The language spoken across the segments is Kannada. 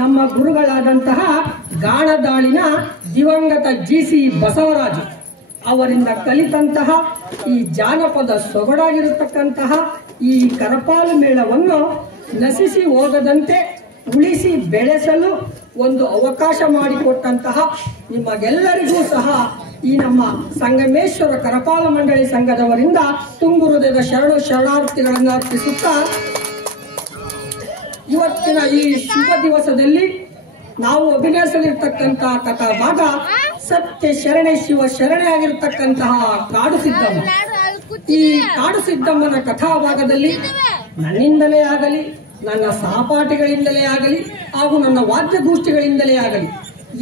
ನಮ್ಮ ಗುರುಗಳಾದಂತಹ ಗಾಣದಾಳಿನ ದಿವಂಗತ ಜಿ.ಸಿ. ಬಸವರಾಜು ಅವರಿಂದ ಕಲಿತಂತಹ ಈ ಜಾನಪದ ಸೊಗಡಾಗಿರತಕ್ಕಂತಹ ಈ ಕರಪಾಲು ಮೇಳವನ್ನು ನಶಿಸಿ ಹೋಗದಂತೆ ಉಳಿಸಿ ಬೆಳೆಸಲು ಒಂದು ಅವಕಾಶ ಮಾಡಿಕೊಟ್ಟಂತಹ ನಿಮಗೆಲ್ಲರಿಗೂ ಸಹ ಈ ನಮ್ಮ ಸಂಗಮೇಶ್ವರ ಕರಪಾಲು ಮಂಡಳಿ ಸಂಘದವರಿಂದ ತುಂಬು ಹೃದಯದ ಶರಣಾರ್ಥಿಗಳನ್ನು ಅರ್ಪಿಸುತ್ತಾ ಇವತ್ತಿನ ಈ ಶುಭ ದಿವಸದಲ್ಲಿ ನಾವು ಅಭಿನಯಿಸಲಿರ್ತಕ್ಕಂತಹ ಕಥಾ ಭಾಗ ಸತ್ಯ ಶರಣೆ ಶಿವ ಶರಣೆ ಆಗಿರತಕ್ಕಂತಹ ಕಾಡು ಸಿದ್ದಮ್ಮ. ಈ ಕಾಡು ಸಿದ್ದಮ್ಮನ ಕಥಾ ಭಾಗದಲ್ಲಿ ನನ್ನಿಂದಲೇ ಆಗಲಿ, ನನ್ನ ಸಹಪಾಠಿಗಳಿಂದಲೇ ಆಗಲಿ ಹಾಗೂ ನನ್ನ ವಾದ್ಯಗೋಷ್ಠಿಗಳಿಂದಲೇ ಆಗಲಿ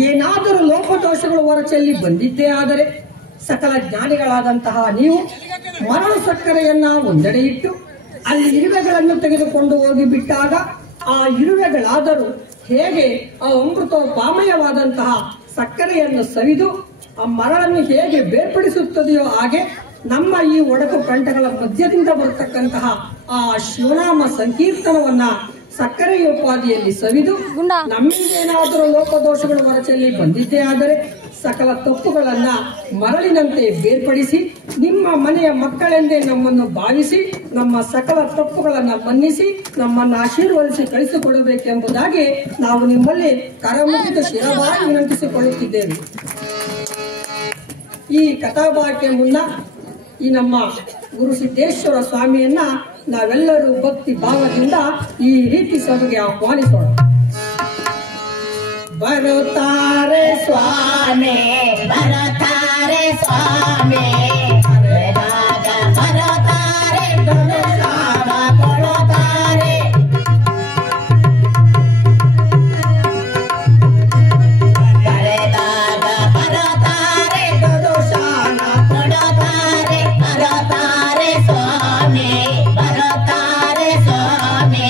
ಏನಾದರೂ ಲೋಪದೋಷಗಳು ಹೊರಚೆಲ್ಲಿ ಬಂದಿದ್ದೇ ಆದರೆ ಸಕಲ ಜ್ಞಾನಿಗಳಾದಂತಹ ನೀವು ಮರಳು ಸಕ್ಕರೆಯನ್ನ ಒಂದೆಡೆ ಇಟ್ಟು ಅಲ್ಲಿ ಇರುವೆಗಳನ್ನು ತೆಗೆದುಕೊಂಡು ಹೋಗಿ ಬಿಟ್ಟಾಗ ಆ ಇರುವೆಗಳಾದರೂ ಹೇಗೆ ಆ ಅಮೃತೋಪಾಮಯವಾದಂತಹ ಸಕ್ಕರೆಯನ್ನು ಸವಿದು ಆ ಮರಳನ್ನು ಹೇಗೆ ಬೇರ್ಪಡಿಸುತ್ತದೆಯೋ ಹಾಗೆ ನಮ್ಮ ಈ ಒಡಕು ಕಂಠಗಳ ಮಧ್ಯದಿಂದ ಬರತಕ್ಕಂತಹ ಆ ಶಿವನಾಮ ಸಂಕೀರ್ತನವನ್ನ ಸಕ್ಕರೆಯ ಉಪಾದಿಯಲ್ಲಿ ಸವಿದು ನಮ್ಮಿಂದೇನಾದರೂ ಲೋಪದೋಷಗಳು ಹೊರಚೆಲ್ಲಿ ಬಂದಿದ್ದೇ ಆದರೆ ಸಕಲ ತಪ್ಪುಗಳನ್ನ ಮರಳಿನಂತೆ ಬೇರ್ಪಡಿಸಿ ನಿಮ್ಮ ಮನೆಯ ಮಕ್ಕಳೆಂದೇ ನಮ್ಮನ್ನು ಭಾವಿಸಿ ನಮ್ಮ ಸಕಲ ತಪ್ಪುಗಳನ್ನ ಮನ್ನಿಸಿ ನಮ್ಮನ್ನು ಆಶೀರ್ವದಿಸಿ ಕಳಿಸಿಕೊಡಬೇಕೆಂಬುದಾಗಿ ನಾವು ನಿಮ್ಮಲ್ಲಿ ಕರಮುಗಿದು ಶಿರವಾಗಿ ವಿನಂತಿಸಿಕೊಳ್ಳುತ್ತಿದ್ದೇವೆ. ಈ ಕಥಾಭಾಗಕ್ಕೆ ಮುನ್ನ ಈ ನಮ್ಮ ಗುರುಸಿದ್ದೇಶ್ವರ ಸ್ವಾಮಿಯನ್ನ ನಾವೆಲ್ಲರೂ ಭಕ್ತಿ ಭಾವದಿಂದ ಈ ರೀತಿ ಸಭೆಗೆ ಆಹ್ವಾನಿಸೋಣ. ಬರುತ್ತಾರೆ ಸ್ವಾಮಿ, ಬರುತ್ತಾರೆ ಸ್ವಾಮಿ, ಬರುತ್ತಾರೆ ಧನುಷಾನ ಕೊಡುತ್ತಾರೆ, ಕರೆದಾಗ ಬರುತ್ತಾರೆ ಧನುಷಾನ ಕೊಡುತ್ತಾರೆ, ಬರುತ್ತಾರೆ ಸ್ವಾಮಿ, ಬರುತ್ತಾರೆ ಸ್ವಾಮಿ,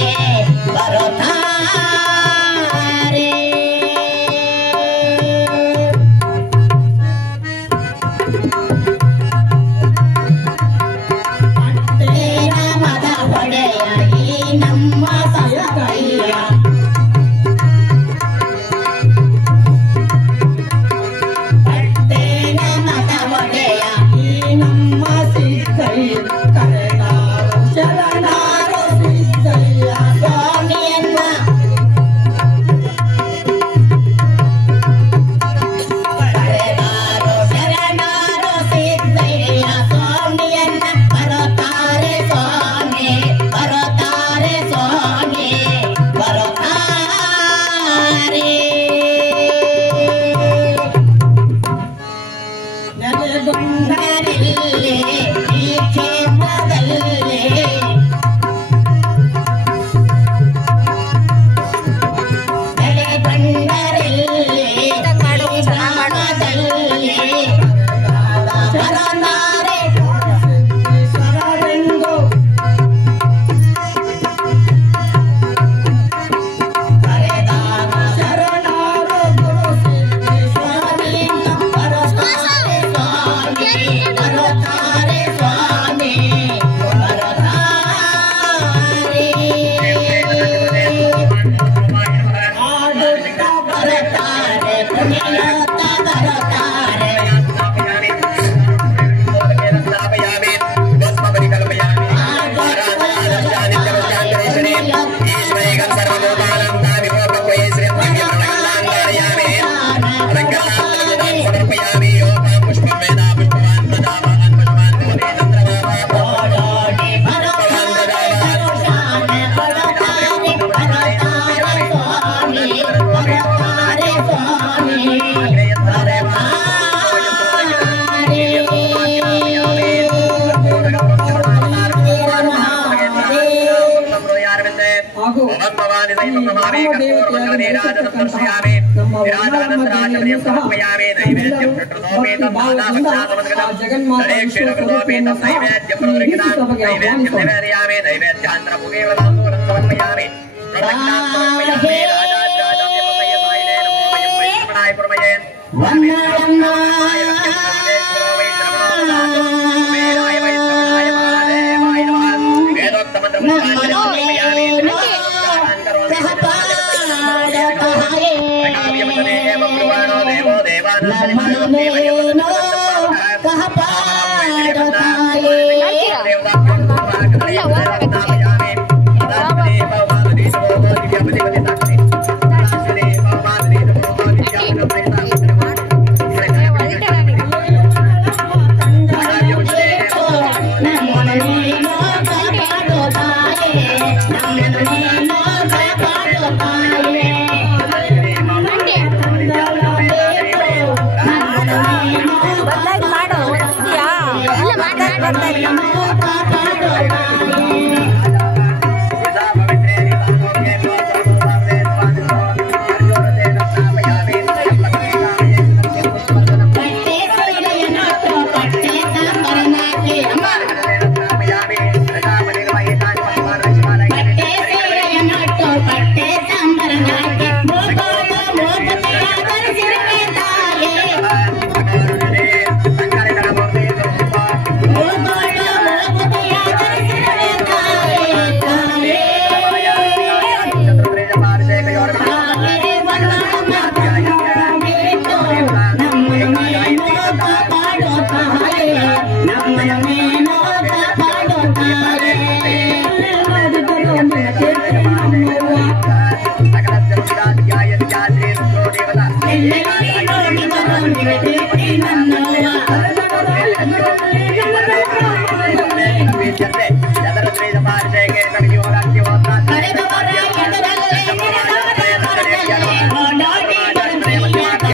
ಬರುತ್ತಾರೆ. Namo ತಾಯೇ ನಮ್ಮನೇನೋ ಕಾಪಾಡು ತಾಯೇ